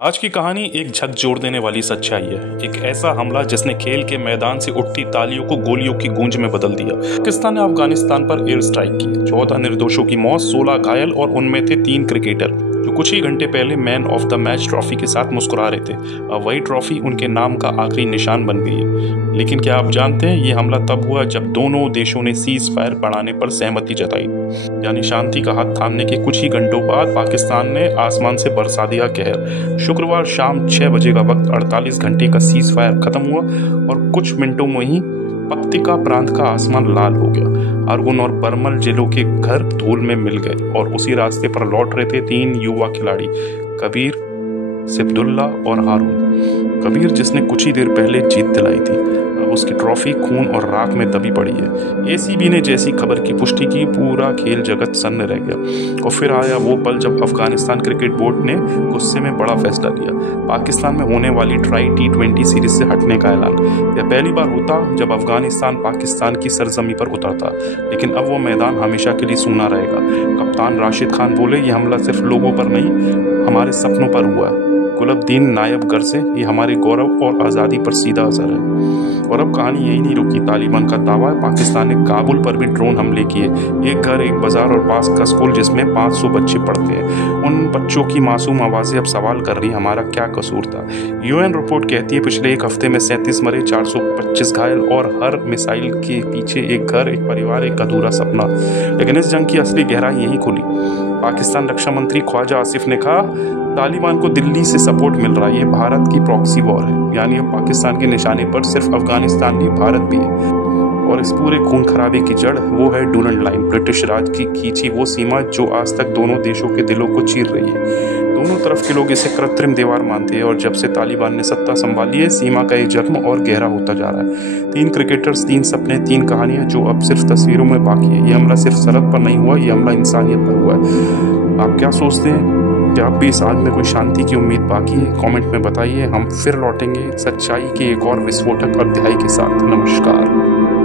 आज की कहानी एक झकझोर देने वाली सच्चाई है। एक ऐसा हमला जिसने खेल के मैदान से उठती तालियों को गोलियों की गूंज में बदल दिया। पाकिस्तान ने अफगानिस्तान पर एयर स्ट्राइक की। 14 निर्दोषों की मौत, 16 घायल और उनमें थे 3 क्रिकेटर जो कुछ ही घंटे पहले man of the match trophy के साथ मुस्कुरा रहे थे। अब वही ट्रॉफी उनके नाम का आखिरी निशान बन गई है। लेकिन क्या आप जानते हैं, ये हमला तब हुआ जब दोनों देशों ने सीज फायर बढ़ाने पर सहमति जताई। यानी शांति का हाथ थामने के कुछ ही घंटों बाद पाकिस्तान ने आसमान से बरसा दिया कहर। शुक्रवार शाम 6 बजे का वक्त 48 घंटे का सीज फायर खत्म हुआ और कुछ मिनटों में ही पक्तिका प्रांत का आसमान लाल हो गया। अरगुन और बरमल जिलों के घर धूल में मिल गए और उसी रास्ते पर लौट रहे थे 3 युवा खिलाड़ी, कबीर, सिफदुल्ला और हारून। कबीर जिसने कुछ ही देर पहले जीत दिलाई थी, अब उसकी ट्रॉफी खून और राख में दबी पड़ी है। एसीबी ने जैसी खबर की पुष्टि की, पूरा खेल जगत सन्न रह गया। और फिर आया वो पल जब अफगानिस्तान क्रिकेट बोर्ड ने गुस्से में बड़ा फैसला लिया। पाकिस्तान में होने वाली ट्राई T20 सीरीज से हटने का ऐलान। यह पहली बार होता जब अफगानिस्तान पाकिस्तान की सरजमी पर उतरता, लेकिन अब वो मैदान हमेशा के लिए सूना रहेगा। कप्तान राशिद खान बोले, ये हमला सिर्फ लोगों पर नहीं, हमारे सपनों पर हुआ। गुलाबदीन नायब घर से, ये हमारे गौरव और आज़ादी पर सीधा असर है। और अब कहानी यही नहीं रुकी। तालिबान का दावा है पाकिस्तान ने काबुल पर भी ड्रोन हमले किए। एक घर, एक बाजार और पास का स्कूल जिसमें 500 बच्चे पढ़ते हैं, उन बच्चों की मासूम आवाज़ें अब सवाल कर रही, हमारा क्या कसूर था। UN रिपोर्ट कहती है पिछले एक हफ्ते में 37 मरे, 425 घायल और हर मिसाइल के पीछे एक घर, एक परिवार, एक अधूरा सपना। लेकिन इस जंग की असली गहराई यही खुली। पाकिस्तान रक्षा मंत्री ख्वाजा आसिफ ने कहा, तालिबान को दिल्ली से सपोर्ट मिल रहा है, ये भारत की प्रॉक्सी वॉर है। यानी अब पाकिस्तान के निशाने पर सिर्फ अफगानिस्तान नहीं, भारत भी है। और इस पूरे खून खराबे की जड़ वो है डूरंड लाइन, ब्रिटिश राज की खींची वो सीमा जो आज तक दोनों देशों के दिलों को चीर रही है। दोनों तरफ के लोग इसे कृत्रिम दीवार मानते हैं और जब से तालिबान ने सत्ता संभाली है, सीमा का ये जख्म और गहरा होता जा रहा है। 3 क्रिकेटर्स, 3 सपने, 3 कहानियां जो अब सिर्फ तस्वीरों में बाकी है। ये हमला सिर्फ सरहद पर नहीं हुआ, ये हमला इंसानियत पर हुआ है। आप क्या सोचते हैं? क्या अब भी इस आग में कोई शांति की उम्मीद बाकी है? कमेंट में बताइए। हम फिर लौटेंगे सच्चाई के एक और विस्फोटक अध्याय के साथ। नमस्कार।